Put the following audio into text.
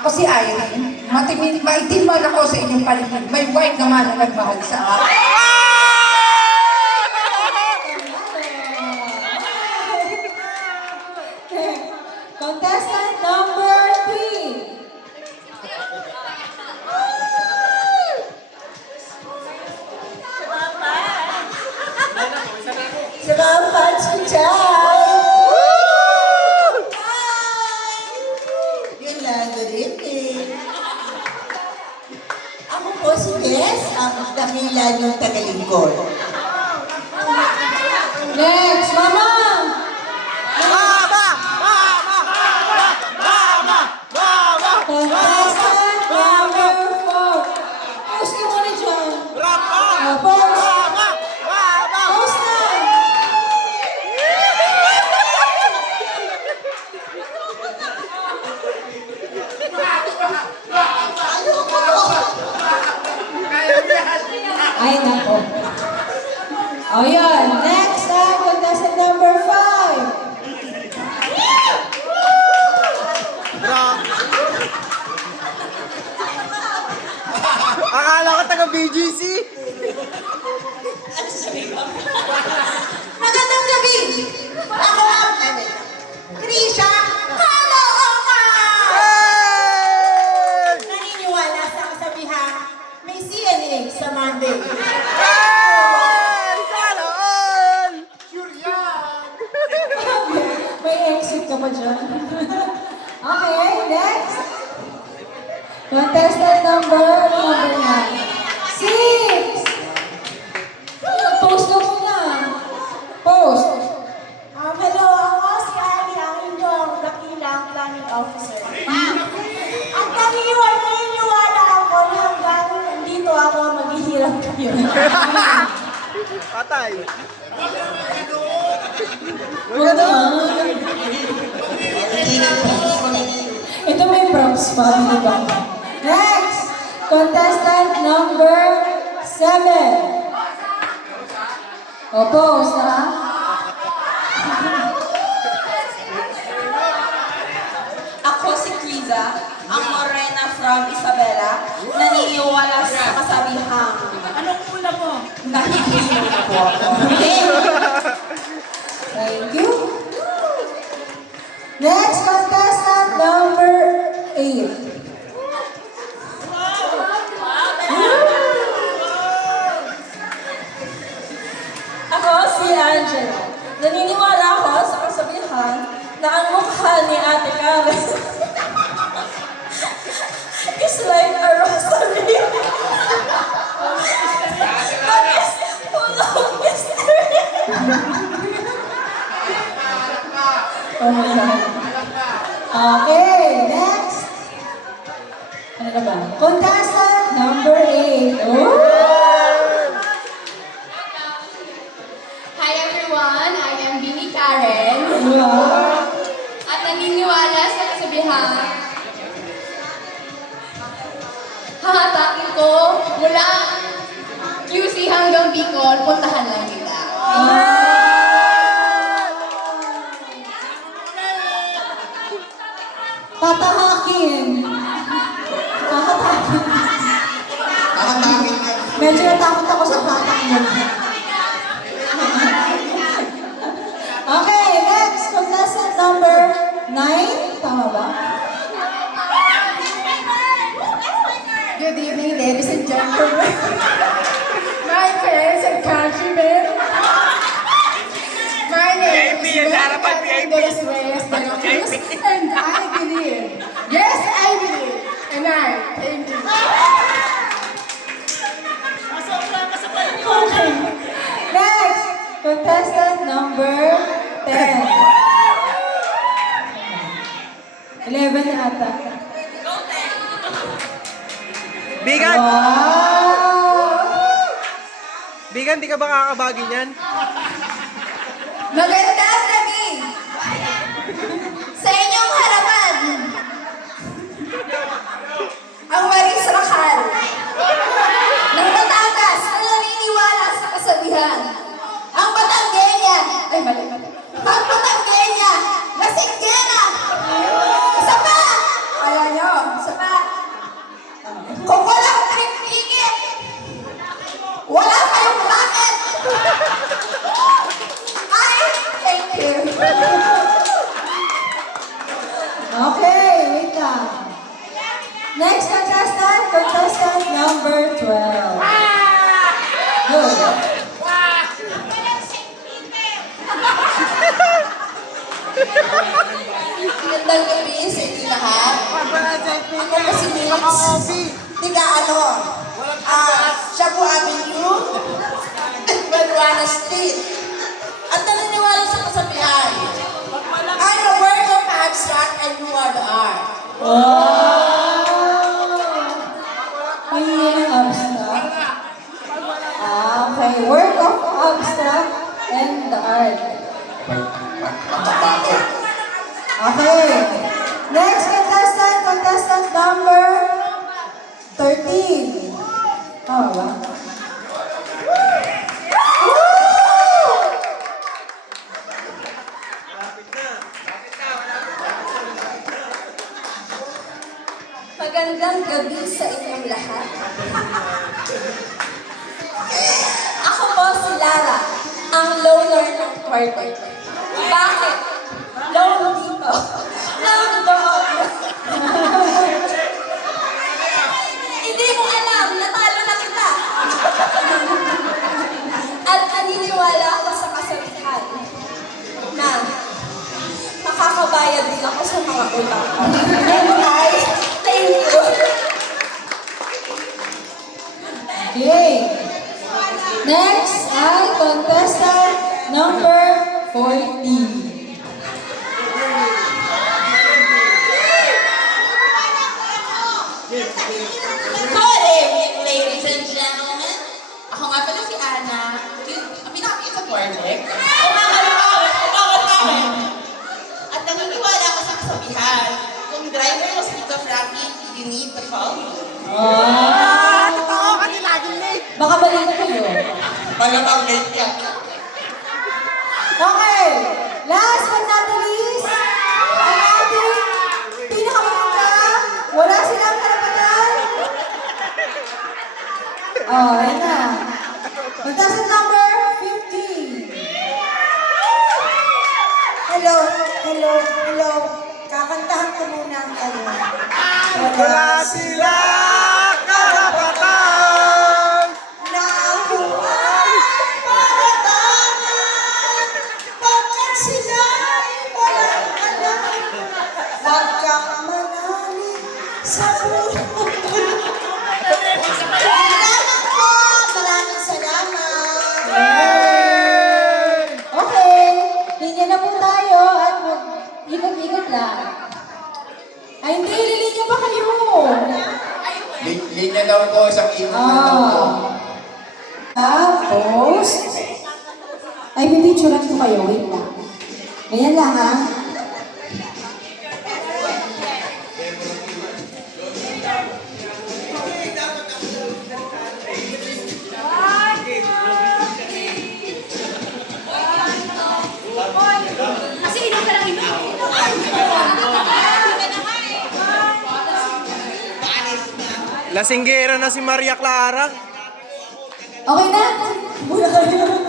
Ako si Irene. Maitim man ako sa inyong paligid. May white naman na nagmahal sa akin. Contestant number 3. Sa mga fans ko dyan. Hi! Yun lang, good evening. Ako po si Bess, ang dakilan ng Tagalingkod. Next, Mama! Contestant number 4. Post ka muna dyan. Post. Post na. Ay, nako. O yun. Next, contestant number 5. Akala ko taga BGC. Magandang gabi! Ako ang Krisha Caloocan! Hey! Naniniwala sa kasabihan, may CNA sa Monday. Hey! Sana all! Sure yan! May exit ka pa dyan. Okay, next. Contestant number 9. 6! Post ka muna. Post. Hello, ako si Ali, ang inyong dakilang planning officer. Ang naniniwala ako na hanggang dito ako maghihirap kayo. Patay. Ito may props pa, di ba? Next! Contestant number 7. O, post, ha? Ako si Kriza, ang morena from Isabela, naniniwala sa kasabihang. Anong una mo? Nahihilo na po ako. Thank you. Next contestant number 8. Ako si Angela. Naniniwala ako sa kasabihan na ang mukha ni Ate Karen is like a rosary. But it's full of mystery. Oh my God. Okay, next. Ano na ba? Contestant number 8. Oh! Hi everyone, I am Bini Karen. Wow. At naniniwala sa kasabihan, hahatakin ko mula QC hanggang Bicol, puntahan lang kita. Tatahakin. Tatahakin. Medyo natakot ako sa hatak mo. Okay, next. Contestant number 9. Tama ba? Good evening, ladies and gentlemen. My friends and countrymen. My name is Bella Andres Reyes de la Cruz, and I believe. Yes, I believe. And I thank you. Okay. Next. Contestant number 10. 11 na ata. Bigan! Wow! Bigan, di ka ba kakabagin yan? Magandang gabi! Sa inyong harapan, ang Maris Racal ng Batangas na naniniwala sa kasabihan. Ang Batanggenya, ay mali. Ang Batanggenya, lasinggera! Isa pa! Alam nyo, sa Okay, wait lang. Next contestant, contestant number 12. Go. Magandang gabi sa inyo lahat. Ako po si Mitch. Tiga ano? Shabu Avenue, Maluana Street. At naniniwala sa kasabihan. I'm a work of abstract and you are the art. Hindi ng abstract. Okay, work of abstract and the art. Okay. Next contestant, contestant number 13. Oh, wow. Magandang gabi sa inyong lahat. Ako po si Lara, ang loner ng quartet. Bakit? Lone dito. Lone doon. Hindi mo alam, natalo na kita. At naniniwala ako sa kasabihan na makakabayad din ako sa mga utang ko. And thank you. Okay. Next ay contestant number 14. Good evening, ladies and gentlemen. Ako nga pala si Ana. Ang pinakakita sa quartet. At naniniwala ako sa kasabihan. Kung driver mo si Tito Frankie, you need to call me. Totoo kasi laging late. Baka balita kayo. Malamang late ka. Okay. Last but not the least, ang ating pinakamaganda. Wala silang karapatan. Oh, ayun na. Contestant number 15. Hello. Kakantahan ko muna ang ano. Wala sila karapatan. Na ako ay paratangan pagkat sila'y walang alam. Huwag kang manalig sa buhay. Salamat po! Maraming salamat! Okay. Linya na po tayo at mag-ikot-ikot lang. Ay, hindi. Lilinya pa kayo. Linya daw po, isang ikot lang daw po. Tapos, ay, pipicturean ko kayo. Wait lang. Ganyan lang, ha? Lasinggera na si Maria Clara. Okay na? Muna kayo.